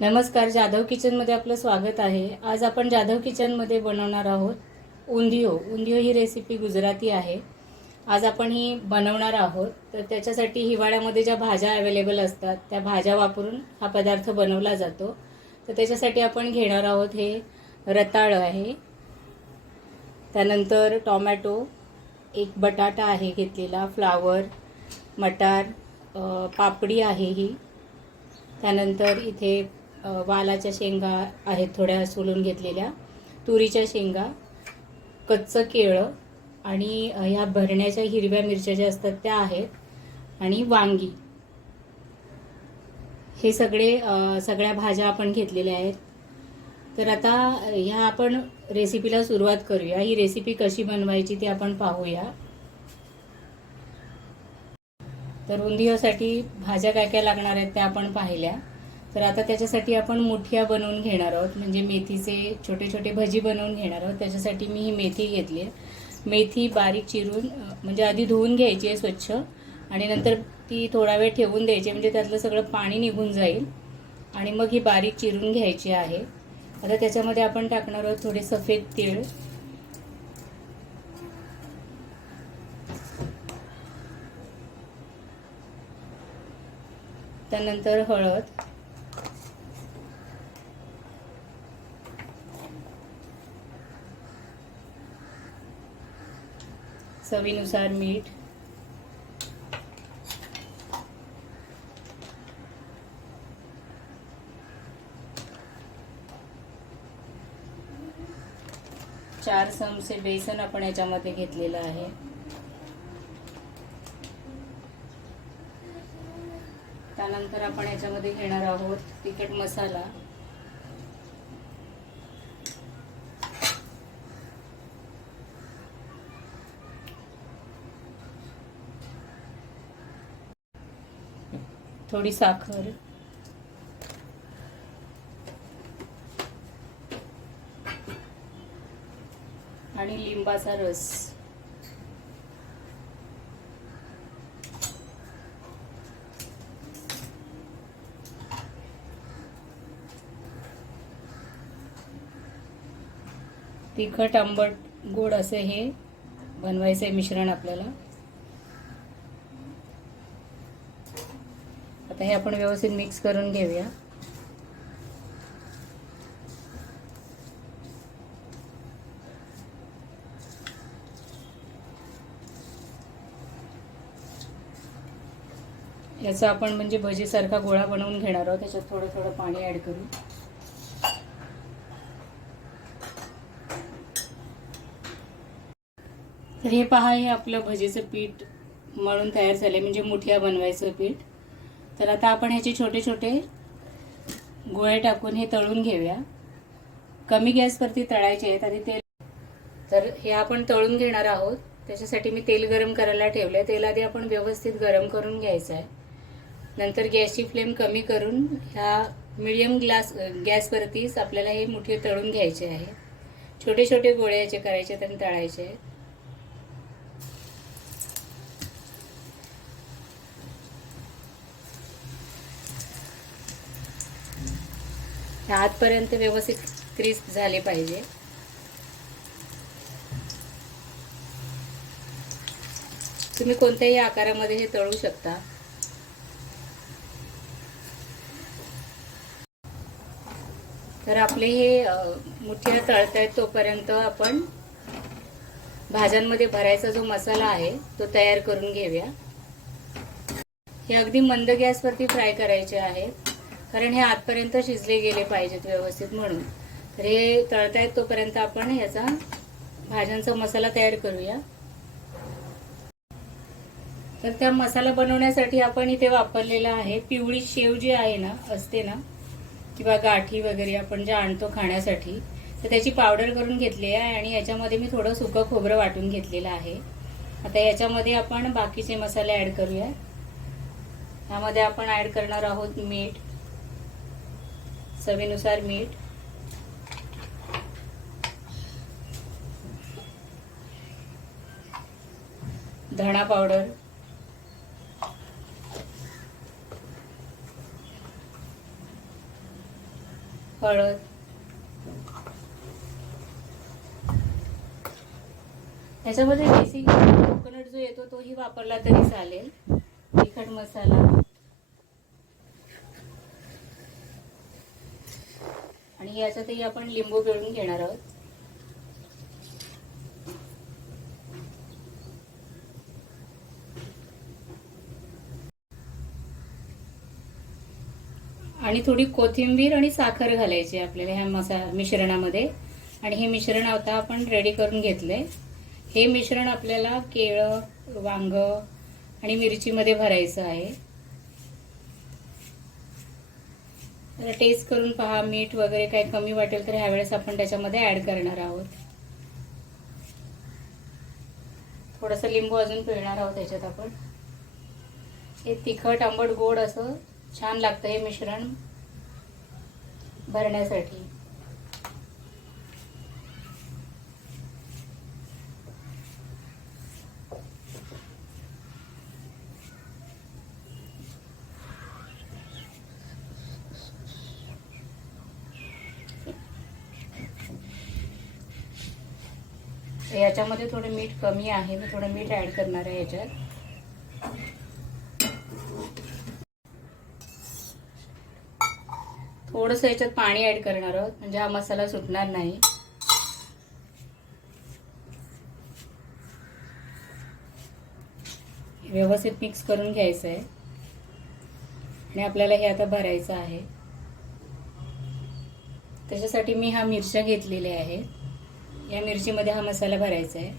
नमस्कार, जाधव किचनमध्ये आपलं स्वागत आहे। आज आपण जाधव किचनमध्ये बनवणार आहोत उंधियो। उंधियो ही रेसिपी गुजराती आहे। आज आपण ही बनवणार आहोत। तर त्याच्यासाठी हिवाळ्यामध्ये ज्या भाज्या अवेलेबल असतात त्या भाज्या वापरून हा पदार्थ बनवला जातो। तर त्याच्यासाठी आपण घेणार आहोत हे रताळं आहे, त्यानंतर टोमॅटो, एक बटाटा आहे घेतलेला, फ्लावर, मटार, पापडी आहे ही, त्यानंतर इथे वालाच्या शेंगा आहेत थोड्या सोलून घेतलेल्या, तुरीच्या शेंगा, कच्चं केळं आणि ह्या भरण्याच्या हिरव्या मिरच्या ज्या असतात त्या आहेत आणि वांगी, हे सगळ्या भाज्या आपण घेतलेल्या आहेत। तर आता ह्या आपण रेसिपीला सुरुवात करूया। ही रेसिपी कशी बनवायची ते आपण पाहूया। तर उंधियोसाठी भाज्या काय काय लागणार आहेत त्या आपण पाहिल्या। तर आता त्याच्यासाठी आपण मुठिया बनवून घेणार आहोत, म्हणजे मेथीचे छोटे छोटे भजी बनवून घेणार आहोत। त्याच्यासाठी मी ही मेथी घेतली आहे। मेथी बारीक चिरून म्हणजे आधी धुवून घ्यायची आहे स्वच्छ आणि नंतर ती थोडा वेळ ठेवून द्यायची, म्हणजे त्यातलं सगळं पाणी निघून जाईल आणि मग ही बारीक चिरून घ्यायची आहे। आता त्याच्यामध्ये आपण टाकणार आहोत थोडे सफेद तीळ, त्यानंतर हळद, चवीनुसार मीठ, चार चमचे बेसन आपण याच्यामध्ये घेतलेलं आहे। त्यानंतर आपण याच्यामध्ये घेणार आहोत तिखट मसाला, थोडी साखर, आणि लिंबाचा रस। तिखट आंबट गोड असे हे बनवायचे मिश्रण आपल्याला। आता हे आपण व्यवस्थित मिक्स करून घेऊया। याचा आपण म्हणजे भजीसारखा गोळा बनवून घेणार आहोत। त्याच्यात थोडं थोडं पाणी ऍड करू। तर हे पहा, हे आपलं भजीचं पीठ मळून तयार झाले, म्हणजे मुठिया बनवायचं पीठ। तर आता आपण ह्याचे छोटे छोटे गोळे टाकून हे तळून घेऊया। कमी गॅसवरती तळायचे आहेत आधी तेल। तर हे आपण तळून घेणार आहोत। त्याच्यासाठी मी तेल गरम करायला ठेवले। तेल आधी आपण व्यवस्थित गरम करून घ्यायचं आहे। नंतर गॅसची फ्लेम कमी करून ह्या मीडियम गॅसवरतीच आपल्याला हे मुठे तळून घ्यायचे आहे। छोटे छोटे गोळे याचे करायचे आणि तळायचे आहेत। आतपर्यंत व्यवस्थित क्रिस्प झाले पाहिजे। तुम्ही कोणत्याही आकारामध्ये हे तळू शकता। तर आपले हे मुठिया तळतायत तोपर्यंत आपण भाज्यांमध्ये भरायचा जो मसाला आहे तो तयार करून घेऊया। हे अगदी मंद गॅसवरती फ्राय करायचे आहे, कारण हे आतपर्यंत शिजले गेले पाहिजेत व्यवस्थित म्हणून। तर हे तळतायत तोपर्यंत आपण ह्याचा भाज्यांचा मसाला तयार करूया। तर त्या मसाला बनवण्यासाठी आपण इथे वापरलेला आहे पिवळी शेव जी आहे ना, असते ना, किंवा गाठी वगैरे आपण ज्या आणतो खाण्यासाठी, तर त्याची पावडर करून घेतली आहे आणि याच्यामध्ये मी थोडं सुकं खोबरं वाटून घेतलेलं आहे। आता याच्यामध्ये आपण बाकीचे मसाले ऍड करूया। यामध्ये आपण ऍड करणार आहोत मीठ, चवीनुसार मीठ, धणा पावडर, हळद, याच्यामध्ये बेसिक कोकोनट जो येतो तोही वापरला तरी चालेल. तिखट मसाला आणि याच्यातही आपण लिंबू पिळून घेणार आहोत. आणि थोडी कोथिंबीर आणि साखर घालायची आपल्याला ह्या मिश्रणामध्ये. आणि हे मिश्रण आता आपण रेडी करून घेतलंय. हे मिश्रण आपल्याला केळं, वांग आणि मिरचीमध्ये भरायचं आहे. तर टेस्ट करून पहा, मीठ वगैरे काही कमी वाटेल तर ह्यावेळेस आपण त्याच्यामध्ये ऍड करणार आहोत. थोडंसं लिंबू अजून पिळणार आहोत त्याच्यात आपण. हे तिखट आंबट गोड असं छान लागतं हे मिश्रण भरण्यासाठी. याच्यामध्ये थोडं मीठ कमी आहे, मी थोडं मीठ ऍड करणार आहे याच्यात. थोडंसं याच्यात पाणी ऍड करणार आहोत म्हणजे हा मसाला सुटणार नाही. व्यवस्थित मिक्स करून घ्यायचं आहे आणि आपल्याला हे आता भरायचं आहे. त्याच्यासाठी मी ह्या मिरच्या घेतलेल्या आहेत. या मिरचीमध्ये हा मसाला भरायचा आहे.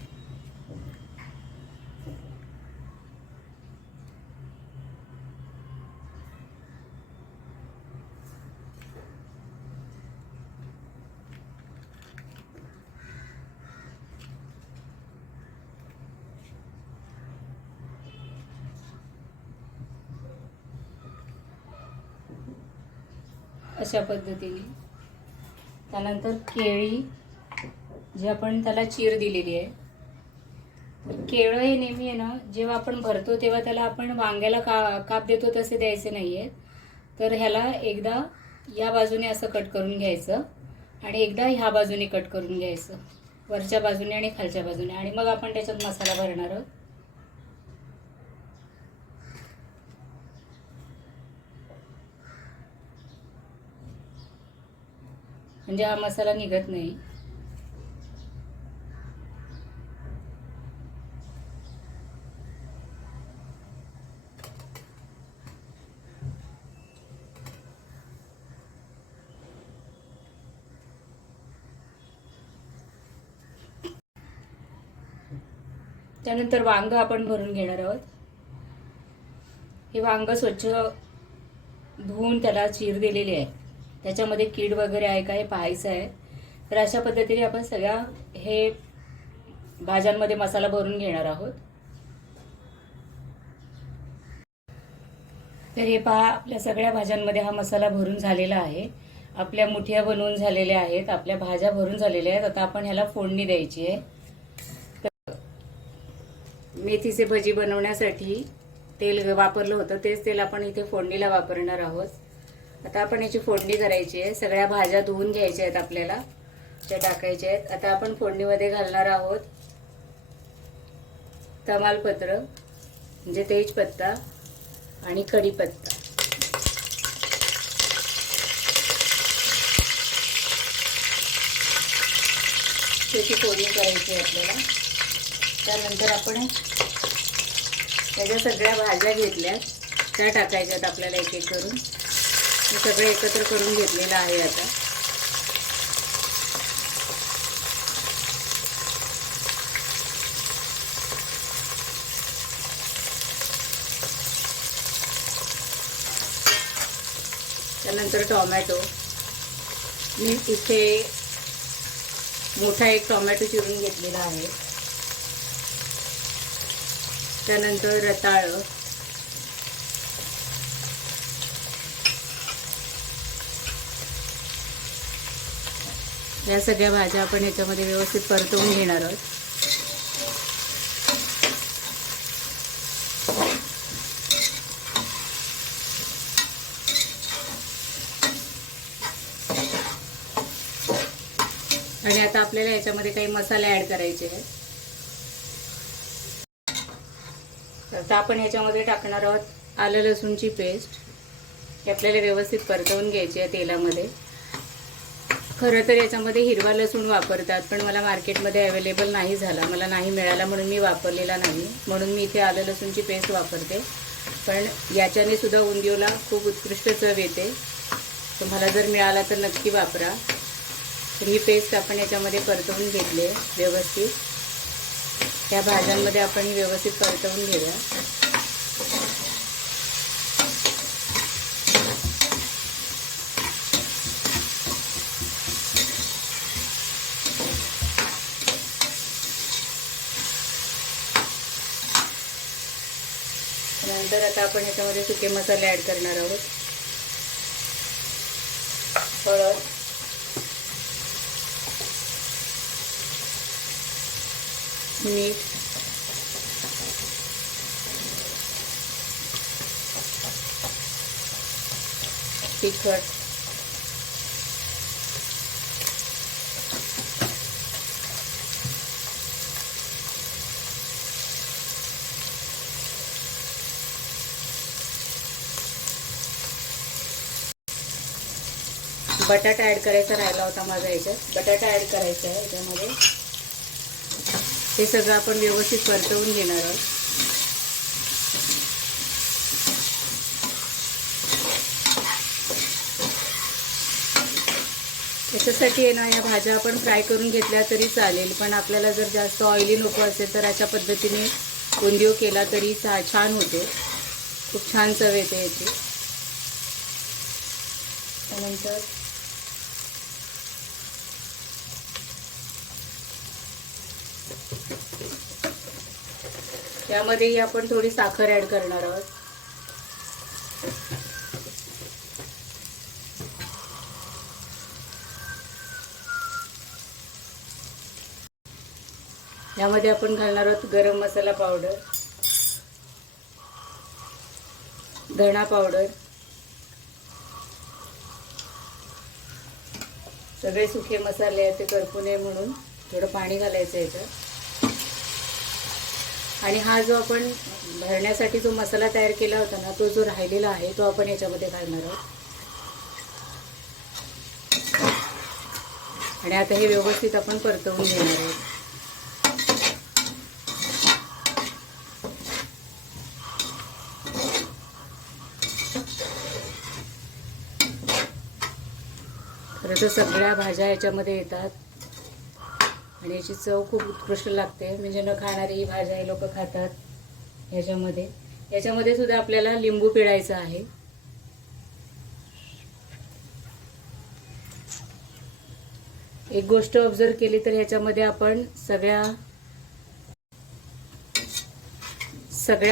अशा पद्धतीने. त्यानंतर केळी जे आपण त्याला चीर दिलेली आहे. केळं हे नेहमी आहे ना, जेव्हा आपण भरतो तेव्हा त्याला आपण वांग्याला काप देतो तसे द्यायचे नाहीये. तर ह्याला एकदा या बाजूने असं कट करून घ्यायचं आणि एकदा ह्या बाजूने कट करून घ्यायचं, वरच्या बाजूने आणि खालच्या बाजूने. आणि मग आपण त्याच्यात मसाला भरणार आहोत. म्हणजे हा मसाला निघत नाही. त्यानंतर वांग आपण भरून घेणार आहोत. हे वांग स्वच्छ धुवून त्याला चीर दिलेली आहे. त्याच्यामध्ये कीड वगैरे आहे का हे पाहायचं आहे. तर अशा पद्धतीने आपण सगळ्या हे भाज्यांमध्ये मसाला भरून घेणार आहोत. तर हे पहा, आपल्या सगळ्या भाज्यांमध्ये हा मसाला भरून झालेला आहे. आपल्या मुठ्या बनवून झालेल्या आहेत, आपल्या भाज्या भरून झालेल्या आहेत. आता आपण ह्याला फोडणी द्यायची आहे. मेथीचे भजी बनवण्यासाठी तेल वापरलं होतं, तेच तेल आपण इथे फोडणीला वापरणार आहोत. आता आपण याची फोडणी करायची आहे. सगळ्या भाज्या धुवून घ्यायच्या आहेत आपल्याला, त्या टाकायच्या आहेत. आता आपण फोडणीमध्ये घालणार आहोत तमालपत्र म्हणजे तेजपत्ता आणि कढीपत्ता. त्याची फोडणी करायची आहे आपल्याला. त्यानंतर आपण त्याच्या सगळ्या भाज्या घेतल्या त्या टाकायच्यात आपल्याला एक एक करून. हे सगळं एकत्र करून घेतलेलं आहे आता. त्यानंतर टोमॅटो, मी इथे मोठा एक टोमॅटो चिरून घेतलेला आहे. त्यानंतर रताळं, या सगळ्या भाज्या आपण याच्यामध्ये व्यवस्थित परतवून घेणार आहोत. आणि आता आपल्याला याच्यामध्ये काही मसाले ॲड करायचे आहेत. तर आता आपण याच्यामध्ये टाकणार आहोत आलं लसूणची पेस्ट. ही आपल्याला व्यवस्थित परतवून घ्यायची आहे तेलामध्ये. खरं तर याच्यामध्ये हिरवा लसूण वापरतात, पण मला मार्केटमध्ये अवेलेबल नाही झाला, मला नाही मिळाला म्हणून मी वापरलेला नाही. म्हणून मी इथे आलं लसूणची पेस्ट वापरते. पण याच्याने सुद्धा उंदियोला खूप उत्कृष्ट चव येते. तुम्हाला जर मिळाला तर नक्की वापरा. तर ही पेस्ट आपण याच्यामध्ये परतवून घेतली आहे व्यवस्थित. या भाज्यांमध्ये आपण ही व्यवस्थित परतवून घेऊया. नंतर आता आपण याच्यामध्ये सुके मसाले ॲड करणार आहोत. हळद, मीठ, तिखट, बटाटा ॲड करायचा राहिला होता माझा याच्यात. बटाटा ॲड करायचा आहे याच्यामध्ये. हे सगळं आपण व्यवस्थित परतवून घेणार आहोत. याच्यासाठी आहे ना, या भाज्या आपण फ्राय करून घेतल्या तरी चालेल, पण आपल्याला जर जास्त ऑइली नको असेल तर अशा पद्धतीने उंदियो केला तरी छान होतो. खूप छान चव येते याची. त्यानंतर यामध्येही आपण थोडी साखर ॲड करणार आहोत. यामध्ये आपण घालणार आहोत गरम मसाला पावडर, धणा पावडर, सगळे सुके मसाले आहेत ते करपू नये म्हणून थोडं पाणी घालायचं याच्यात. आणि हा जो आपण भरण्यासाठी जो मसाला तयार केला होता ना, तो जो राहिलेला आहे तो आपण याच्यामध्ये घालणार आहोत. आणि आता हे व्यवस्थित आपण परतवून घेणार आहोत. खरं तर सगळ्या भाज्या याच्यामध्ये येतात आणि याची चव खूप उत्कृष्ट लागते. म्हणजे न खाणारी ही भाज्या हे लोक खातात याच्यामध्ये. याच्यामध्ये सुद्धा आपल्याला लिंबू पिळायचं आहे. एक गोष्ट ऑब्झर्व केली तर ह्याच्यामध्ये आपण सगळ्या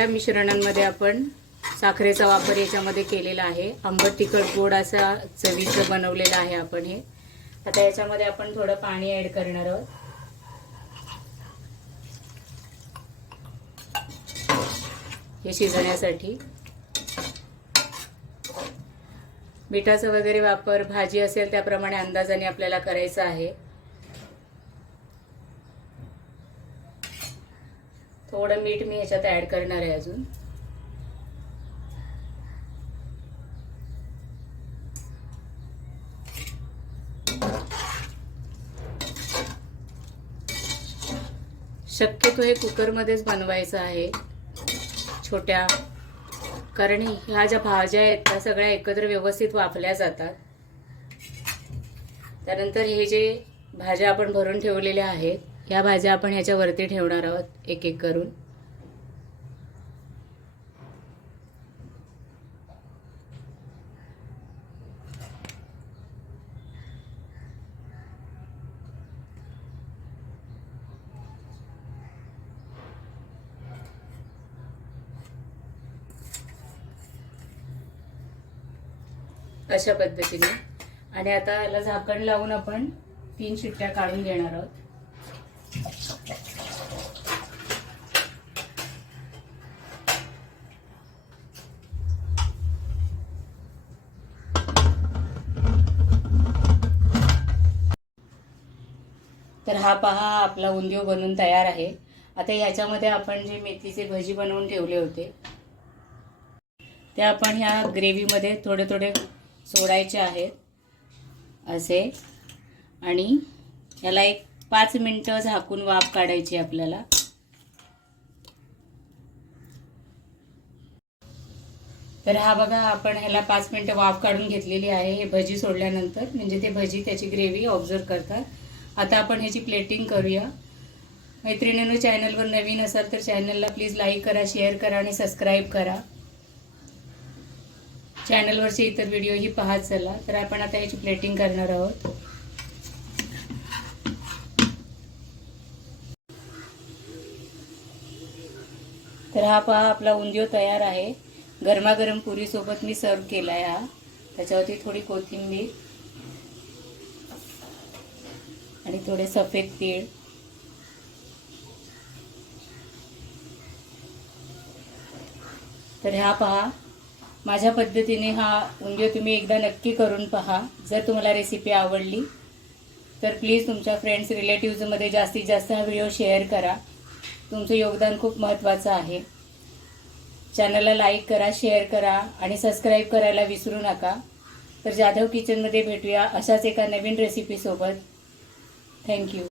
मिश्रणांमध्ये आपण साखरेचा वापर याच्यामध्ये केलेला आहे. आंबट तिखट गोड असा चवीचं बनवलेलं आहे आपण हे. आता याच्यामध्ये आपण थोडं पाणी ॲड करणार आहोत. हे शिजण्यासाठी. मिठाचा वगैरे वापर भाजी असेल त्याप्रमाणे अंदाजाने आपल्याला करायचा आहे. थोडं मीठ मी ह्याच्यात ॲड करणार आहे अजून. शक्यतो हे कुकरमध्येच बनवायचं आहे छोट्या, कारण ह्या ज्या भाज्या आहेत त्या सगळ्या एकत्र व्यवस्थित वाफल्या जातात. त्यानंतर हे जे भाज्या आपण भरून ठेवलेल्या आहेत ह्या भाज्या आपण ह्याच्यावरती ठेवणार आहोत एक एक करून. अशा पद्धतीने. आणि आता याला झाकण लावून आपण 3 शिट्ट्या काढून घेणार आहोत. तर हा पहा आपला उंदियो बनवून तयार आहे. आता ह्याच्यामध्ये आपण जे मेथीचे भजी बनवून ठेवले होते ते आपण ह्या ग्रेव्हीमध्ये थोडे थोडे सोडायचे आहेत असे, आणि याला एक 5 मिनिटं झाकून वाफ काढायची आपल्याला. तर हा बघा आपण ह्याला 5 मिनिटं वाफ काढून घेतलेली आहे. हे भजी सोडल्यानंतर म्हणजे ते भजी त्याची ग्रेव्ही ऑब्झर्व करतात. आता आपण ह्याची प्लेटिंग करूया. मैत्रिणींनो, चॅनलवर नवीन असाल तर चॅनलला प्लीज लाईक करा, शेअर करा आणि सबस्क्राईब करा. चॅनलवरचे इतर व्हिडिओही पाहत चला. तर आपण आता ह्याची प्लेटिंग करणार आहोत. तर हा पहा आपला उंदियो तयार आहे. गरमागरम पुरीसोबत मी सर्व केला आहे हा. त्याच्यावरती थोडी कोथिंबीर आणि थोडे सफेद तीळ. तर हा पहा माझ्या पद्धतीने हा उंदियो तुम्ही एकदा नक्की करून पहा. जर तुम्हाला रेसिपी आवडली तर प्लीज तुमच्या फ्रेंड्स रिलेटिव्हजमध्ये जास्तीत जास्त हा व्हिडिओ शेअर करा. तुमचं योगदान खूप महत्त्वाचं आहे. चॅनलला लाईक करा, शेअर करा आणि सबस्क्राईब करायला विसरू नका. तर जाधव किचनमध्ये भेटूया अशाच एका नवीन रेसिपीसोबत. थँक्यू.